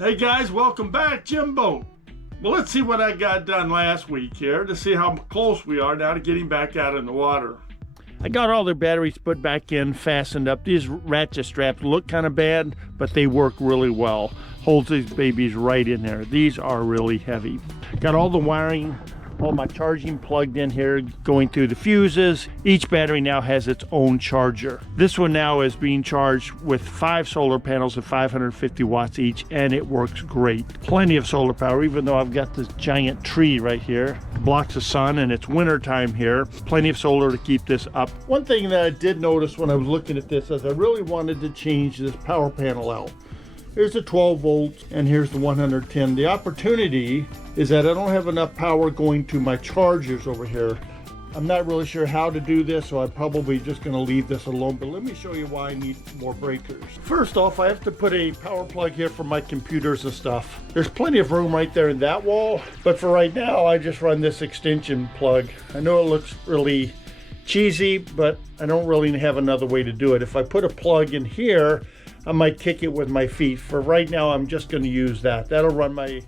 Hey guys, welcome back, Jimbo. Well, let's see what I got done last week here to see how close we are now to getting back out in the water. I got all the batteries put back in, fastened up. These ratchet straps look kind of bad, but they work really well. Holds these babies right in there. These are really heavy. Got all the wiring, all my charging plugged in here, going through the fuses. Each battery now has its own charger. This one now is being charged with 5 solar panels of 550 watts each, and it works great. Plenty of solar power, even though I've got this giant tree right here. Blocks the sun, and it's winter time here. Plenty of solar to keep this up. One thing that I did notice when I was looking at this is I really wanted to change this power panel out. Here's the 12 volts and here's the 110. The opportunity is that I don't have enough power going to my chargers over here. I'm not really sure how to do this, so I'm probably just going to leave this alone, but let me show you why I need more breakers. First off, I have to put a power plug here for my computers and stuff. There's plenty of room right there in that wall, but for right now I just run this extension plug. I know it looks really cheesy, but I don't really have another way to do it. If I put a plug in here, I might kick it with my feet. For right now, I'm just going to use that. That'll run my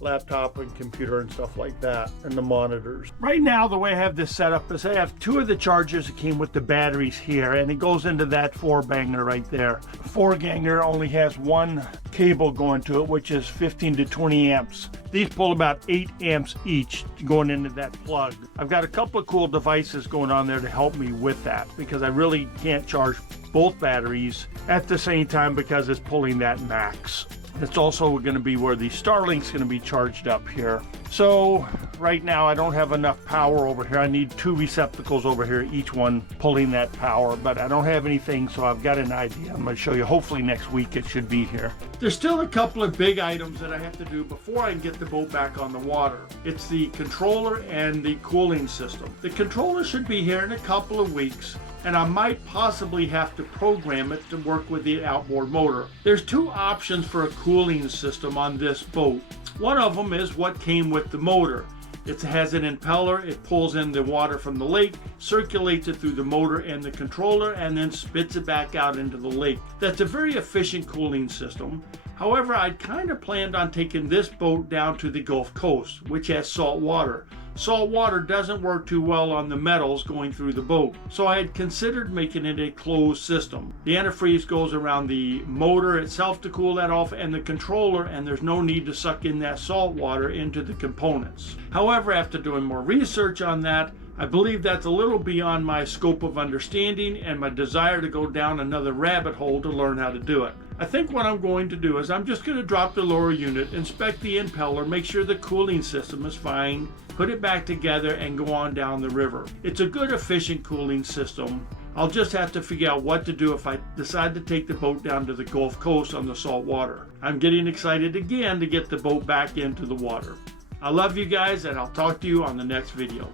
laptop and computer and stuff like that, and the monitors. Right now, the way I have this set up is I have 2 of the chargers that came with the batteries here, and it goes into that 4-banger right there. 4-ganger only has 1 cable going to it, which is 15 to 20 amps. These pull about 8 amps each going into that plug. I've got a couple of cool devices going on there to help me with that, because I really can't charge both batteries at the same time because it's pulling that max. It's also going to be where the Starlink's going to be charged up here. So right now I don't have enough power over here. I need 2 receptacles over here, each one pulling that power, but I don't have anything, so I've got an idea. I'm going to show you. Hopefully next week it should be here. There's still a couple of big items that I have to do before I can get the boat back on the water. It's the controller and the cooling system. The controller should be here in a couple of weeks, and I might possibly have to program it to work with the outboard motor. There's 2 options for a cooling system on this boat. One of them is what came with the motor. It has an impeller. It pulls in the water from the lake, circulates it through the motor and the controller, and then spits it back out into the lake. That's a very efficient cooling system. However, I'd kind of planned on taking this boat down to the Gulf Coast, which has salt water. Salt water doesn't work too well on the metals going through the boat, so I had considered making it a closed system. The antifreeze goes around the motor itself to cool that off and the controller, and there's no need to suck in that salt water into the components. However, after doing more research on that, I believe that's a little beyond my scope of understanding and my desire to go down another rabbit hole to learn how to do it. I think what I'm going to do is I'm just going to drop the lower unit, inspect the impeller, make sure the cooling system is fine, put it back together, and go on down the river. It's a good, efficient cooling system. I'll just have to figure out what to do if I decide to take the boat down to the Gulf Coast on the salt water. I'm getting excited again to get the boat back into the water. I love you guys, and I'll talk to you on the next video.